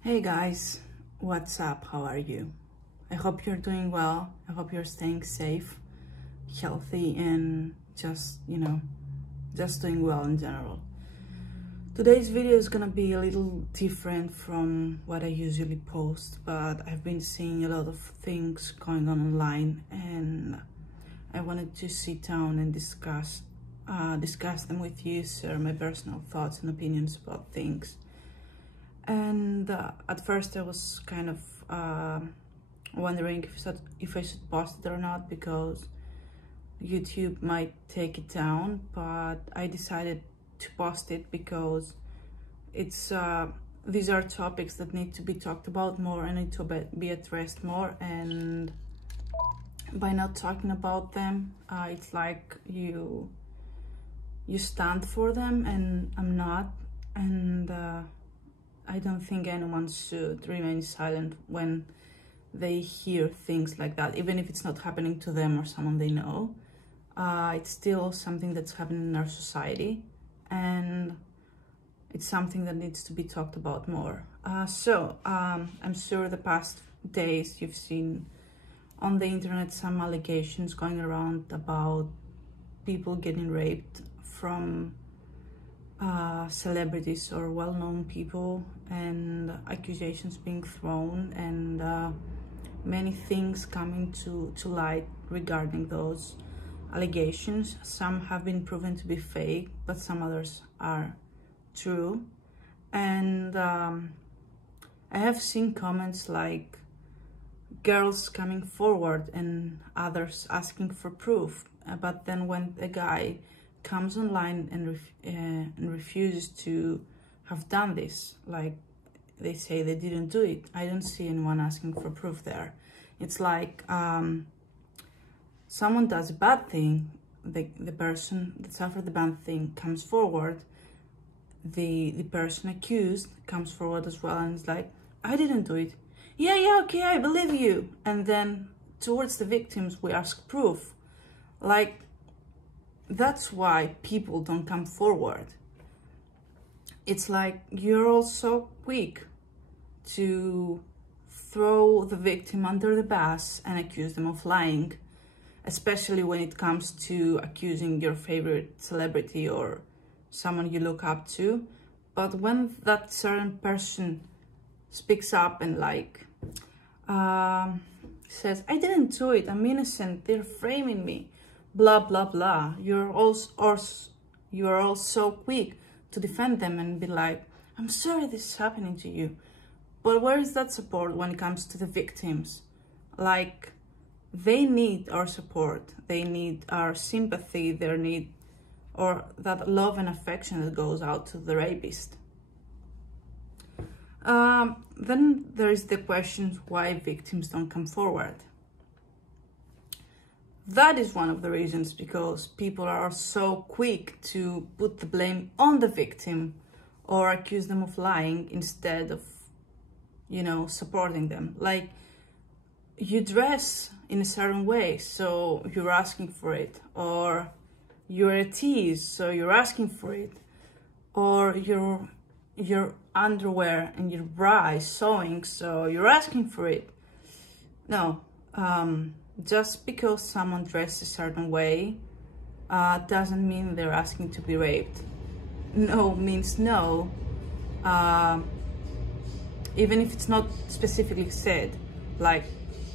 Hey guys, what's up? How are you? I hope you're doing well. I hope you're staying safe, healthy, and just doing well in general. Today's video is gonna be a little different from what I usually post, but I've been seeing a lot of things going on online and I wanted to sit down and discuss them with you, share my personal thoughts and opinions about things. And at first I was kind of wondering if I should post it or not, because YouTube might take it down, but I decided to post it because it's these are topics that need to be talked about more and need to be addressed more, and by not talking about them, it's like you stand for them and I'm not, and I don't think anyone should remain silent when they hear things like that, even if it's not happening to them or someone they know. It's still something that's happening in our society, and it's something that needs to be talked about more. I'm sure the past days you've seen on the internet some allegations going around about people getting raped from celebrities or well-known people, and accusations being thrown, and many things coming to light regarding those allegations. Some have been proven to be fake, but some others are true. And I have seen comments like girls coming forward and others asking for proof, but then when a guy comes online and refuses to have done this, like they say they didn't do it, I don't see anyone asking for proof there. It's like someone does a bad thing, the person that suffered the bad thing comes forward, the person accused comes forward as well, and it's like, I didn't do it. Yeah, okay, I believe you. And then towards the victims we ask proof. Like, that's why people don't come forward. It's like you're all so quick to throw the victim under the bus and accuse them of lying, especially when it comes to accusing your favorite celebrity or someone you look up to. But when that certain person speaks up and says, I didn't do it, I'm innocent, they're framing me, blah blah blah, you're all so quick to defend them and be like, I'm sorry this is happening to you. But where is that support when it comes to the victims? Like, they need our support, they need our sympathy, or that love and affection that goes out to the rapist. Then there is the question why victims don't come forward. That is one of the reasons, because people are so quick to put the blame on the victim or accuse them of lying instead of, supporting them. Like, you dress in a certain way, so you're asking for it, or you're a tease, so you're asking for it, or your underwear and your bra is sewing, so you're asking for it. No, just because someone dresses a certain way doesn't mean they're asking to be raped. No means no, even if it's not specifically said. Like,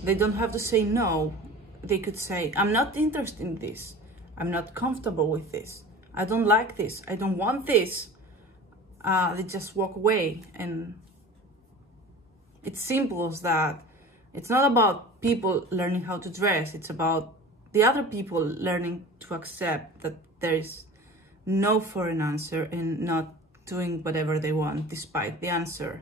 they don't have to say no. They could say, I'm not interested in this, I'm not comfortable with this, I don't like this, I don't want this. They just walk away, and it's simple as that. It's not about people learning how to dress, it's about the other people learning to accept that there is no foreign answer and not doing whatever they want despite the answer.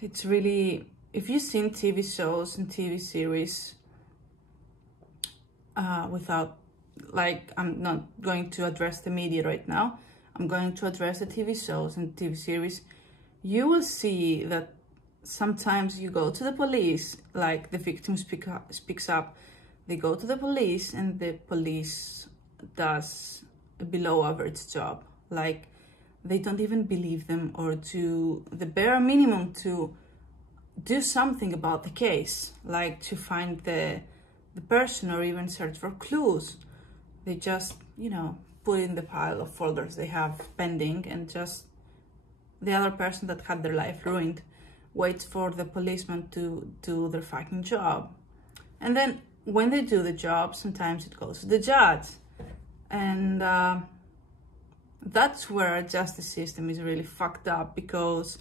It's really, if you've seen TV shows and TV series, I'm not going to address the media right now, I'm going to address the TV shows and TV series, you will see that sometimes you go to the police, like the victim speaks up, they go to the police and the police does a below average job. Like, they don't even believe them or do the bare minimum to do something about the case, like to find the person or even search for clues. They just, you know, put in the pile of folders they have pending, and just the other person that had their life ruined waits for the policeman to do their fucking job. And then when they do the job, sometimes it goes to the judge. And that's where our justice system is really fucked up, because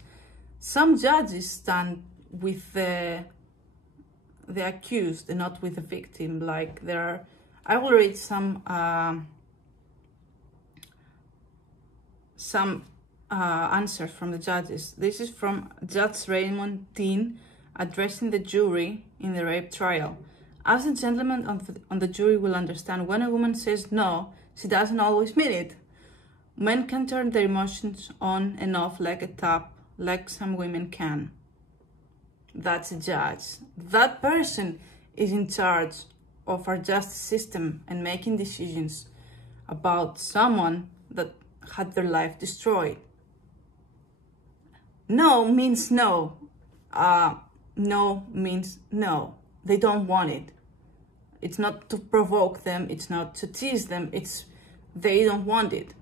some judges stand with the accused and not with the victim. Like I will read some answers from the judges. This is from Judge Raymond Dean addressing the jury in the rape trial. As the gentleman on the jury will understand, when a woman says no, she doesn't always mean it. Men can turn their emotions on and off like a tap, like some women can. That's a judge. That person is in charge of our justice system and making decisions about someone that had their life destroyed. No means no. No means no. They don't want it. It's not to provoke them. It's not to tease them. They don't want it.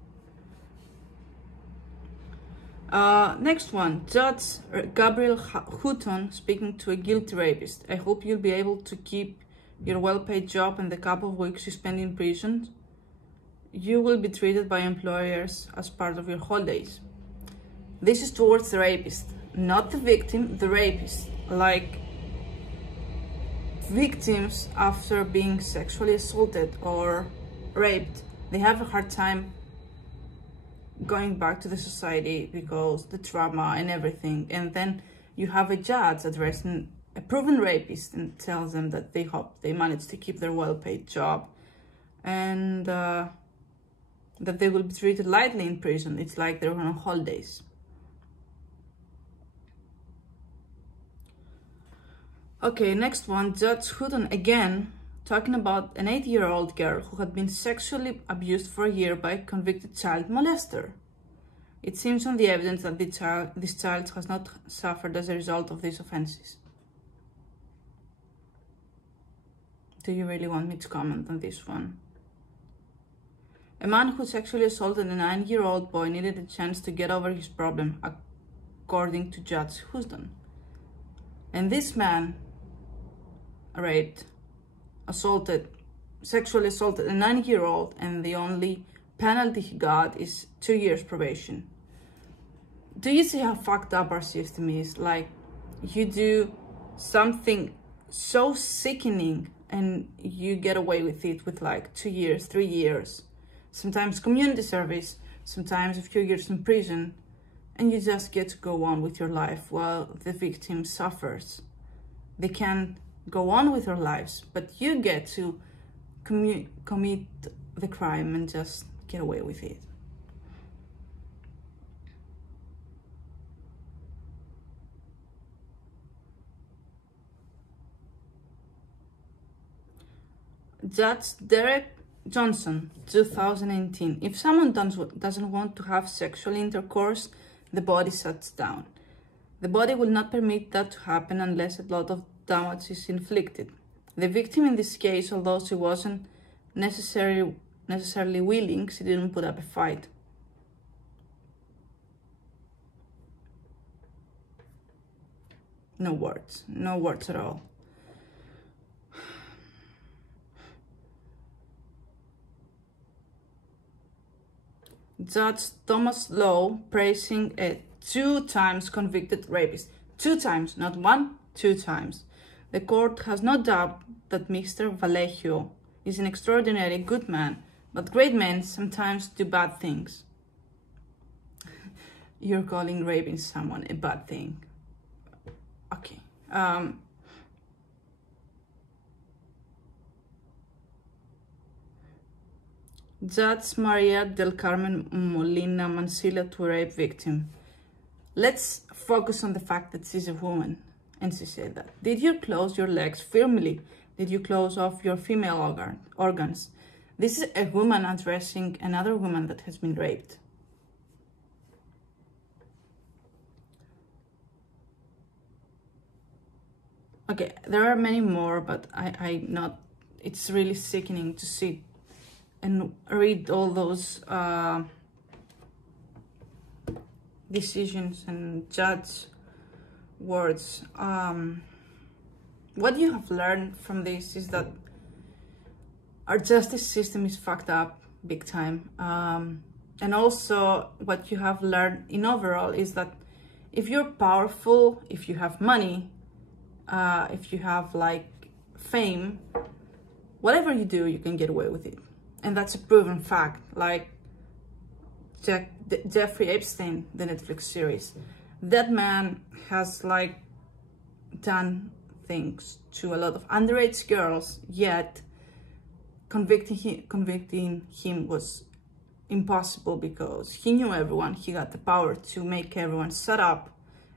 Next one, Judge Gabriel Hutton speaking to a guilty rapist. I hope you'll be able to keep your well-paid job and the couple of weeks you spend in prison. You will be treated by employers as part of your holidays. This is towards the rapist, not the victim, the rapist. Like, victims, after being sexually assaulted or raped, they have a hard time going back to the society because the trauma and everything. And then you have a judge addressing a proven rapist and tells them that they hope they manage to keep their well-paid job, and that they will be treated lightly in prison. It's like they're on holidays. Okay, next one, Judge Hutton again, talking about an 8-year-old girl who had been sexually abused for a year by a convicted child molester. It seems on the evidence that this child has not suffered as a result of these offenses. Do you really want me to comment on this one? A man who sexually assaulted a 9-year-old boy needed a chance to get over his problem, according to Judge Hutton. And this man raped, sexually assaulted a 9-year-old, and the only penalty he got is 2 years probation. Do you see how fucked up our system is? Like, you do something so sickening and you get away with it with like 2 years, 3 years, sometimes community service, sometimes a few years in prison, and you just get to go on with your life while the victim suffers. They can go on with their lives, but you get to commit the crime and just get away with it. Judge Derek Johnson, 2018. If someone doesn't want to have sexual intercourse, the body shuts down. The body will not permit that to happen unless a lot of damage is inflicted. The victim in this case, although she wasn't necessarily willing, she didn't put up a fight. No words at all. Judge Thomas Lowe praising a 2 times convicted rapist. 2 times, not 1, 2 times. The court has no doubt that Mr. Vallejo is an extraordinarily good man, but great men sometimes do bad things. You're calling raping someone a bad thing. Okay. Judge Maria del Carmen Molina Mancilla to a rape victim. Let's focus on the fact that she's a woman. And she said that. Did you close your legs firmly? Did you close off your female organs? This is a woman addressing another woman that has been raped. Okay, there are many more, but it's really sickening to see and read all those decisions and judge words. What you have learned from this is that our justice system is fucked up big time. And also what you have learned in overall is that if you're powerful, if you have money, if you have like fame, whatever you do, you can get away with it. And that's a proven fact. Like Jeffrey Epstein, the Netflix series, that man has like done things to a lot of underage girls, yet convicting him was impossible because he knew everyone. He got the power to make everyone shut up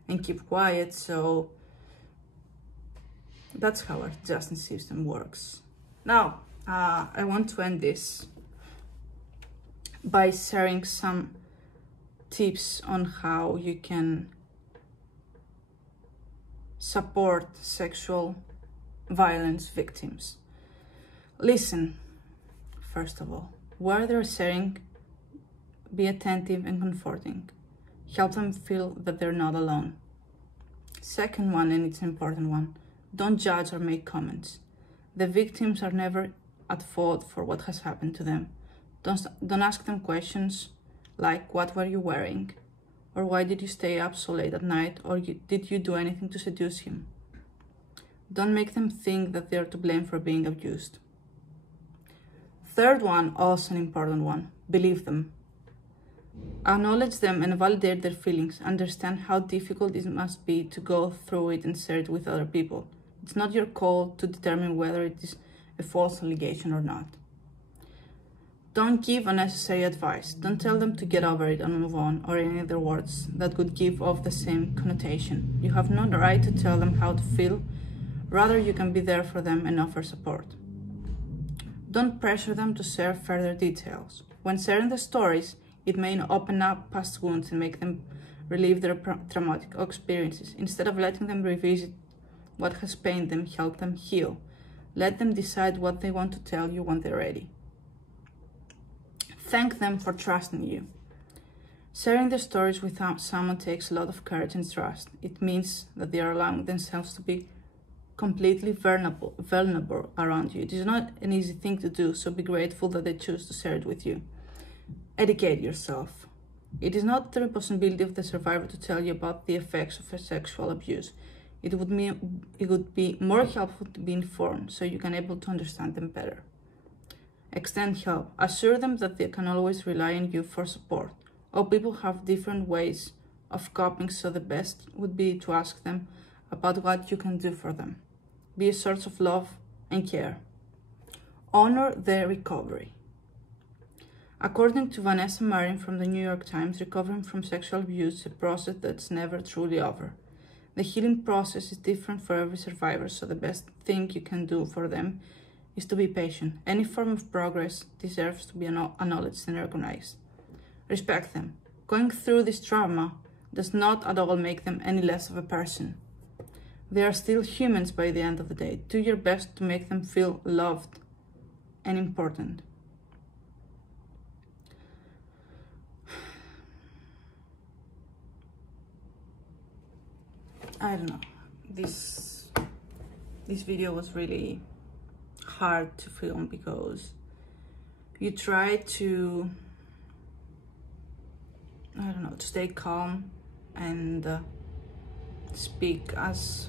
and keep quiet. So that's how our justice system works. Now, I want to end this by sharing some tips on how you can support sexual violence victims. Listen, first of all, where they're sharing, be attentive and comforting. Help them feel that they're not alone. Second one, and it's an important one, don't judge or make comments. The victims are never at fault for what has happened to them. Don't ask them questions like, what were you wearing? Or why did you stay up so late at night? Or did you do anything to seduce him? Don't make them think that they're to blame for being abused. Third one, also an important one, believe them. Acknowledge them and validate their feelings. Understand how difficult it must be to go through it and share it with other people. It's not your call to determine whether it is a false allegation or not. Don't give unnecessary advice. Don't tell them to get over it and move on, or any other words that could give off the same connotation. You have no right to tell them how to feel. Rather, you can be there for them and offer support. Don't pressure them to share further details. When sharing the stories, it may open up past wounds and make them relive their traumatic experiences. Instead of letting them revisit what has pained them, help them heal. Let them decide what they want to tell you when they're ready. Thank them for trusting you. Sharing the stories with someone takes a lot of courage and trust. It means that they are allowing themselves to be completely vulnerable around you. It is not an easy thing to do, so be grateful that they choose to share it with you. Educate yourself. It is not the responsibility of the survivor to tell you about the effects of sexual abuse. It would be more helpful to be informed so you can able to understand them better. Extend help. Assure them that they can always rely on you for support. All people have different ways of coping, so the best would be to ask them about what you can do for them. Be a source of love and care. Honor their recovery. According to Vanessa Marin from the New York Times, recovering from sexual abuse is a process that's never truly over. The healing process is different for every survivor, so the best thing you can do for them is to be patient. Any form of progress deserves to be acknowledged and recognized. Respect them. Going through this trauma does not at all make them any less of a person. They are still humans by the end of the day. Do your best to make them feel loved and important. I don't know. This video was really hard to film because you try to, I don't know, to stay calm and speak as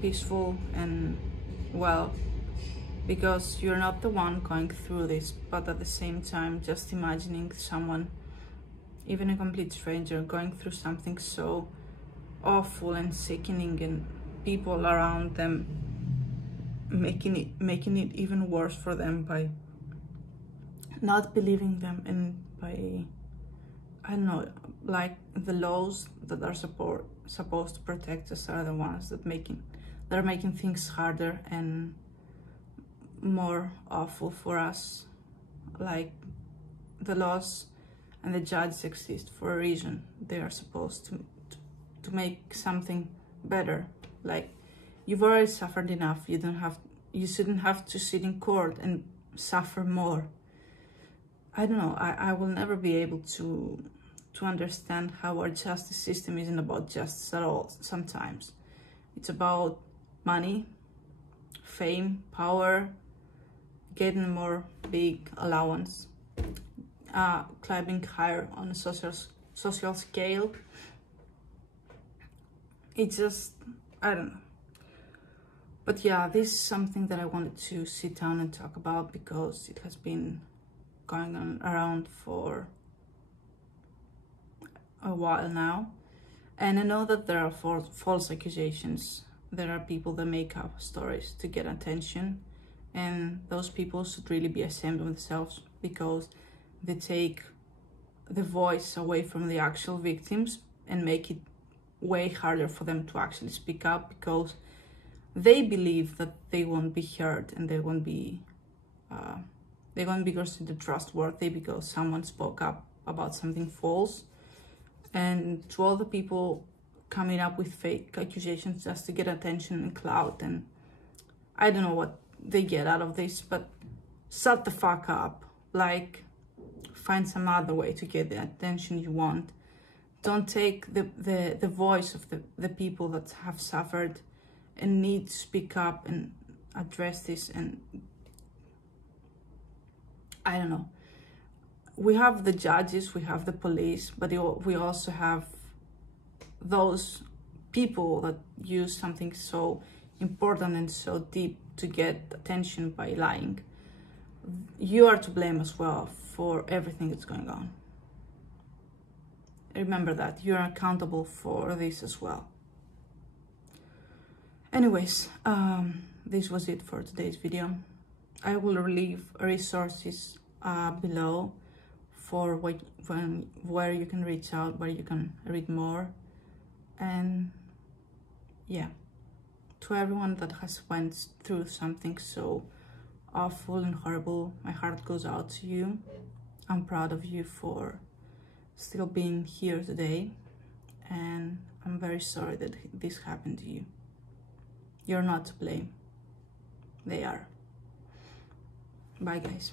peaceful and well, because you're not the one going through this, but at the same time just imagining someone, even a complete stranger, going through something so awful and sickening, and people around them making it even worse for them by not believing them, and by, I don't know, like the laws that are supposed to protect us are the ones that are making things harder and more awful for us. Like the laws and the judges exist for a reason. They are supposed to make something better. Like, you've already suffered enough. You shouldn't have to sit in court and suffer more. I don't know, I will never be able to understand how our justice system isn't about justice at all. Sometimes it's about money, fame, power, getting a more big allowance, climbing higher on a social scale. It's just, I don't know. But yeah, this is something that I wanted to sit down and talk about, because it has been going on around for a while now. And I know that there are false accusations. There are people that make up stories to get attention, and those people should really be ashamed of themselves, because they take the voice away from the actual victims and make it way harder for them to actually speak up, because they believe that they won't be heard and they won't be considered trustworthy because someone spoke up about something false. And to all the people coming up with fake accusations just to get attention and clout, and I don't know what they get out of this, but shut the fuck up. Like, find some other way to get the attention you want. Don't take the voice of the people that have suffered and need to speak up and address this. And I don't know. We have the judges, we have the police, but we also have those people that use something so important and so deep to get attention by lying. You are to blame as well for everything that's going on. Remember that you're accountable for this as well. Anyways, this was it for today's video. I will leave resources below for where you can reach out, where you can read more. And yeah, to everyone that has went through something so awful and horrible, my heart goes out to you. I'm proud of you for still being here today, and I'm very sorry that this happened to you. You're not to blame. They are. Bye, guys.